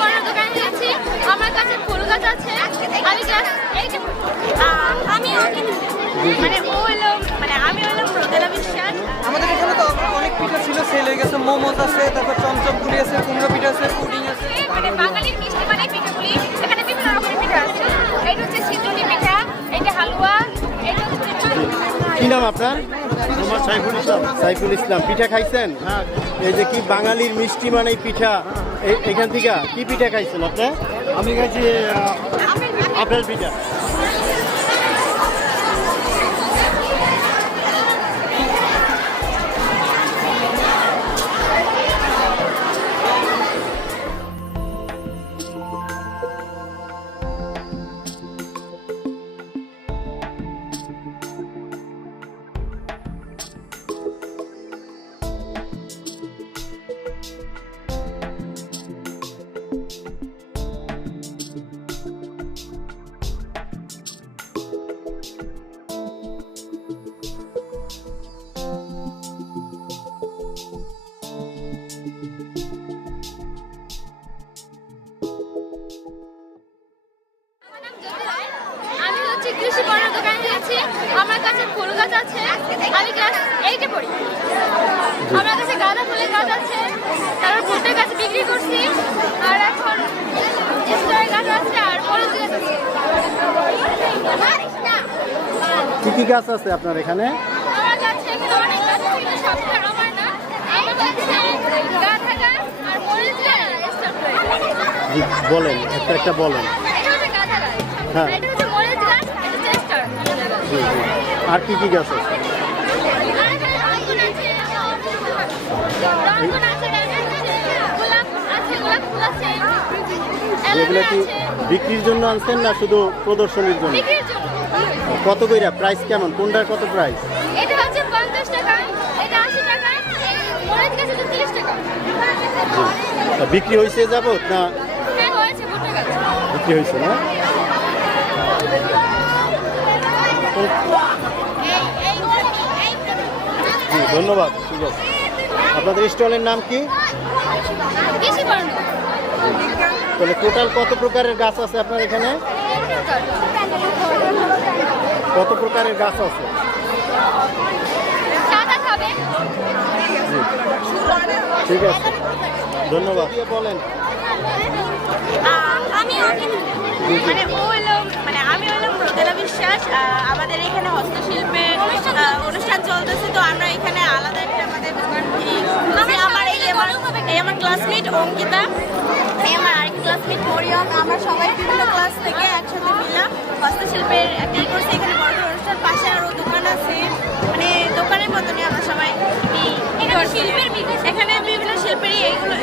পণ্যের দোকানে যাচ্ছি। আমার কাছে ফুল গাছ আছে। আমি জাস্ট আমি হলাম রোদেলা বিশ্বাস। আমাদের এখানে তো অনেক পিঠা ছিল, সেল হয়ে গেছে। মোমোজ আছে, তারপর চমচম পুলি আছে, কুমড়ো পিঠা আছে, পুডিং আছে। বাঙালির মিষ্টি মানে পিঠাগুলি এখানে বিভিন্ন রকমের পিঠা আছে। এটা হচ্ছে সিদ্ধি পিঠা, এটা হালুয়া, এটা হচ্ছে কি নাম আপনার? সাইফুল ইসলাম। পিঠা খাইছেন? এই যে কি বাঙালির মিষ্টি মানে পিঠা, এখান থেকে কি পিঠা খাইছেন আপনি? আমি খাইছি আপেল পিঠা। আমি হচ্ছে কৃষি পণ্যের দোকানে যাচ্ছি। আমার কাছে ফুল গাছ আছে। আমি ক্লাস 8-এ পড়ি। আমার কাছে গাঁদা ফুলের গাছ আছে, তারপর ফুলের গাছ বিক্রি করছি। আর এখন স্টার গাছ আছে আর মরিচ গাছ আছে। কি কি গাছ আছে আপনার এখানে? আমার কাছে এখানে অনেক গাছ আছে, কিন্তু সবটা আমার না। আমার কাছে গাঁদা গাছ আর মরিচ গাছ আর স্টার গাছ। জি বলেন, একটা বলেন। এটা হচ্ছে গাঁদা গাছ, হ্যাঁ। এটা হচ্ছে মরিচ গাছ, এটা হচ্ছে স্টার। জি জি। আর কি কি গাছ আছে? যেগুলো কি বিক্রির জন্য আনছেন না শুধু প্রদর্শনীর জন্য? কত কইরা প্রাইস কেমন? কোনটার কত প্রাইস? এটা হচ্ছে 50 টাকা, এটা 80 টাকা, মরিচ গাছ হচ্ছে 30 টাকা। তা বিক্রি হয়েছে যাবত না? হ্যাঁ হয়েছে, ভুট্টা গাছ। বিক্রি হয়েছে না? জি ধন্যবাদ। ঠিক আছে, আপনাদের স্টলের নাম কি? কৃষি পণ্য। তাহলে টোটাল কত প্রকারের গাছ আছে আপনার এখানে? কত প্রকারের গাছ আছে? সাদা খাবে। জি, ঠিক আছে, ধন্যবাদ। বলেন। আমি আমি হলাম রোদেলা বিশ্বাস। আমাদের এখানে হস্তশিল্পের অনুষ্ঠান চলতেছে, তো আমরা এখানে আলাদা একটা আমাদের দোকান আমার ক্লাসমেট অঙ্কিতা, আমার আরেক ক্লাসমেট মরিয়ম, আমরা সবাই বিভিন্ন ক্লাস থেকে একসাথে মিলাম হস্তশিল্পের একটা করছি। এখানে বড় অনুষ্ঠান, পাশে আরও দোকান আছে, মানে দোকানের মতনই আমরা সবাই শিল্পের এখানে বিভিন্ন শিল্পের এইগুলো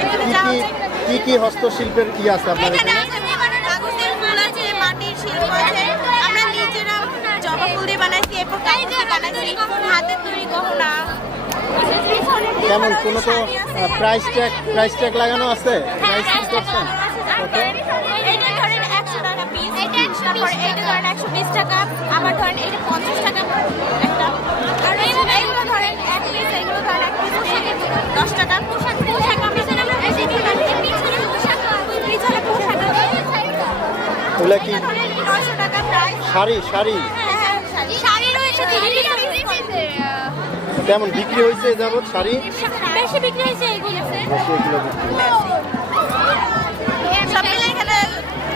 এখানে যা আছে। কি কি হস্তশিল্পের কি আছে আপনার এখানে এখানে? আছে কাগজের ফুল আছে, মাটির শিল্প আছে, আমরা নিজেরা জবা ফুল দিয়ে বানাইছি, এরপর কাগজে বানাইছি, হাতের তৈরি গহনা। কেমন কোনো তো প্রাইস ট্যাগ লাগানো আছে? প্রাইস কি করছেন? কত? এইটা ধরেন 100 টাকা পিস, তারপর এইটা ধরেন 120 টাকা, আবার ধরেন এইটা 50 টাকা একটা। আর এইগুলো ধরেন এক পিস, এইগুলো ধরেন এক পিস 10 টাকা। পোশাক পিছনে আমরা পিছনে পোশাক ওগুলা কি 900 টাকা প্রাইস। শাড়ি? শাড়ি রয়েছে 30 টাকা। কেমন বিক্রি হয়েছে যাবত শাড়ি? বেশি বিক্রি হয়েছে এইগুলো। বেশি এগুলো বিক্রি। সব মিলে এখানে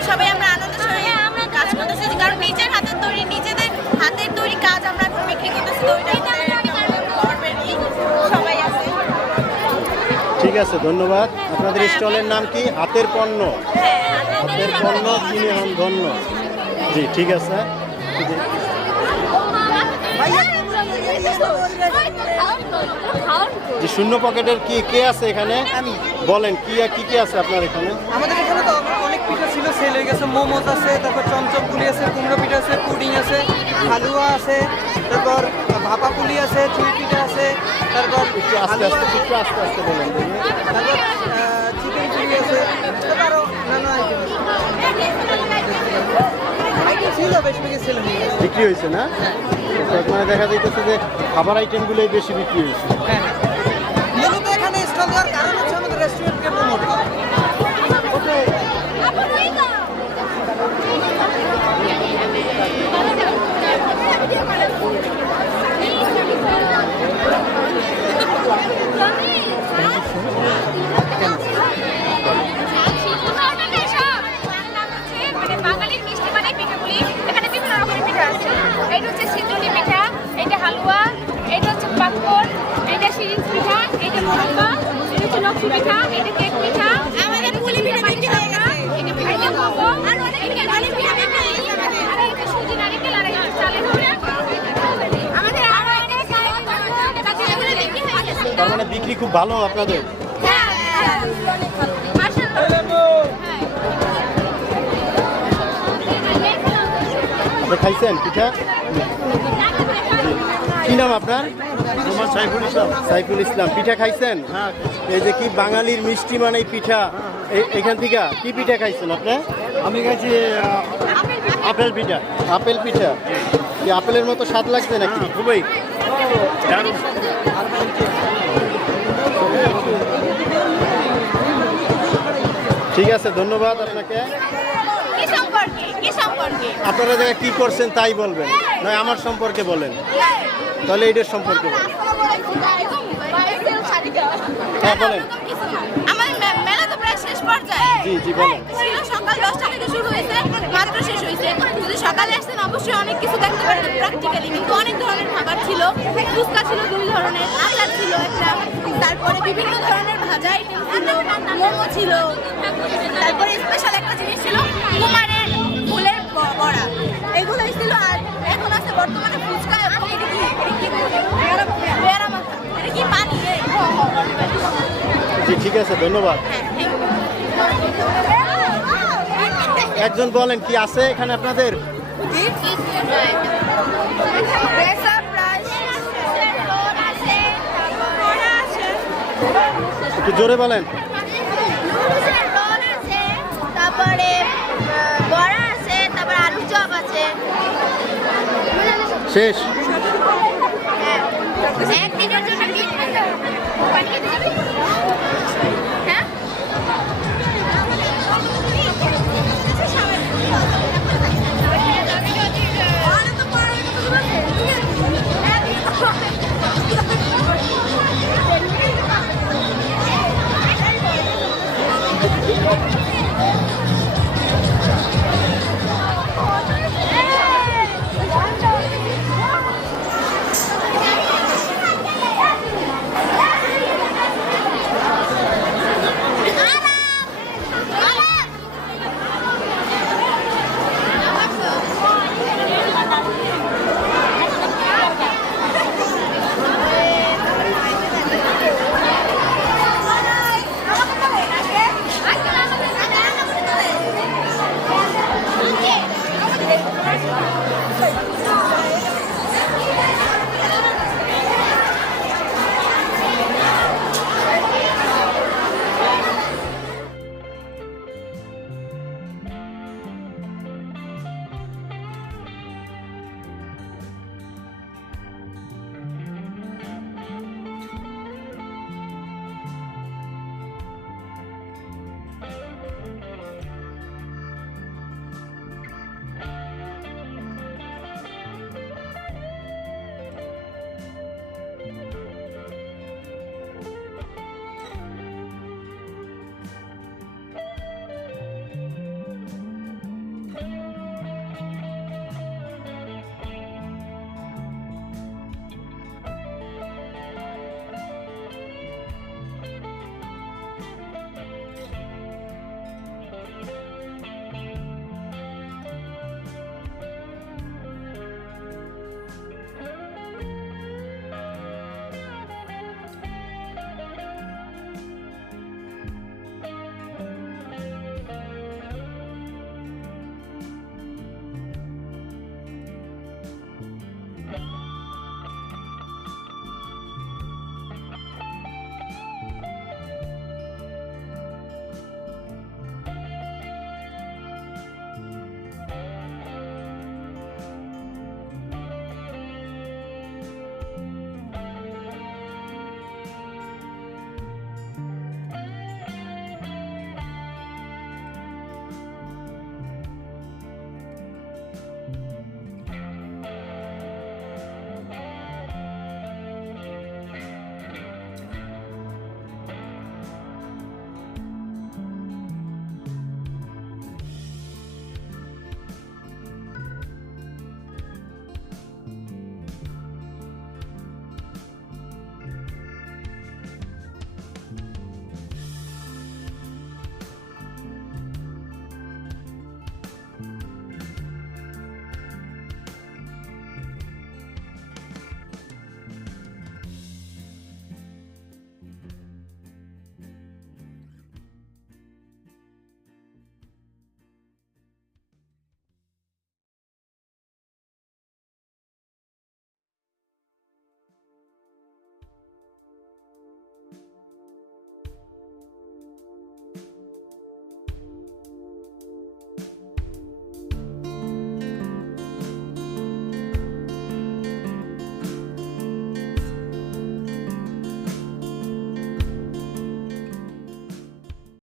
সবাই আমরা আনন্দের সঙ্গে আমরা কাজ করতেছি, কারণ নিজের হাতের তৈরি কাজ আমরা এখন বিক্রি করতেছি, তো ওইটা গর্বেরই সবাই আছে। ঠিক আছে, ধন্যবাদ। আপনাদের স্টলের নাম কি? হাতের পণ্য। হাতের পণ্য কিনে হন ধন্য। জি ঠিক আছে। যে শূন্য পকেটের কি কে আছে এখানে? আমি। বলেন কি কি আছে আপনার এখানে? আমাদের এখানে তো অনেক পিঠা ছিল, সেল হয়ে গেছে। মোমোজ আছে, তারপর চমচম পুলি আছে, কুমড়ো পিঠা আছে, পুডিং আছে, হালুয়া আছে, তারপর ভাপা পুলি আছে, চুই পিঠা আছে, তারপর একটু আস্তে আস্তে বলেন দেখি। তারপর চিকেন পুলি আছে, তারপর আরও নানা আইটেম ছিল, বেশি বেশি সেল হয়ে গেছে। বিক্রি হয়েছে না? মানে দেখা যাইতেছে যে খাবার আইটেমগুলোই বেশি বিক্রি হয়েছে। হ্যাঁ, মূলত এখানে স্টল দেওয়ার কারণ হচ্ছে আমাদের রেস্টুরেন্টকে প্রমোট করা। বিক্রি খুব ভালো আপনাদের? আপনি খাইছেন পিঠা? কি নাম আপনার? মোহাম্মদ সাইফুল ইসলাম। সাইফুল ইসলাম। পিঠা খাইছেন? হ্যাঁ। এই যে কি বাঙালির মিষ্টি মানে পিঠা, এখান থেকে কি পিঠা খাইছেন আপনি? আমি গেছি আপেল পিঠা। আপেল পিঠা কি আপেলের মতো স্বাদ লাগছে নাকি? খুবই দারুণ। ঠিক আছে, ধন্যবাদ আপনাকে। আপনারা জায়গায় কি করছেন তাই বলবেন, নয় আমার সম্পর্কে বলেন, তাহলে এটার সম্পর্কে বলেন। হ্যাঁ বলেন। আমাদের মেলা তো প্রায় শেষ পর্যায়ে। জি জি বলেন। ছিল সকাল 10টা থেকে শুরু হয়েছে, মাত্র শেষ হয়েছে। যদি সকালে আসতেন অবশ্যই অনেক কিছু দেখতে পারতেন প্র্যাকটিক্যালি, কিন্তু অনেক ধরনের খাবার ছিল। ফুচকা ছিল 2 ধরনের, আচার ছিল একটা, তারপরে বিভিন্ন ধরনের ভাজা আইটেম ছিল, মোমো ছিল, তারপরে স্পেশাল একটা জিনিস ছিল কুমারের ফুলের বড়া, এগুলোই ছিল। আর এখন আছে বর্তমানে ফুচকা এবং এটা কি পেয়ারা মাখা, এটা কি পানি? জি ঠিক আছে, ধন্যবাদ। একজন বলেন কি আছে এখানে আপনাদের? একটু জোরে বলেন। তারপরে বড়া আছে, তারপরে আলু চপ আছে। শেষ। একদিনের জন্য হ্যাঁ Thank you.